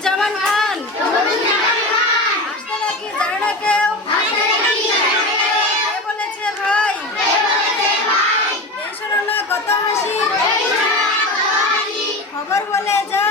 নূরুজ্জামান খান আসতে নাকি জানে না কেউ, কে বলেছে ভাই এই শোনো না কত হাসি, খবর বলে যা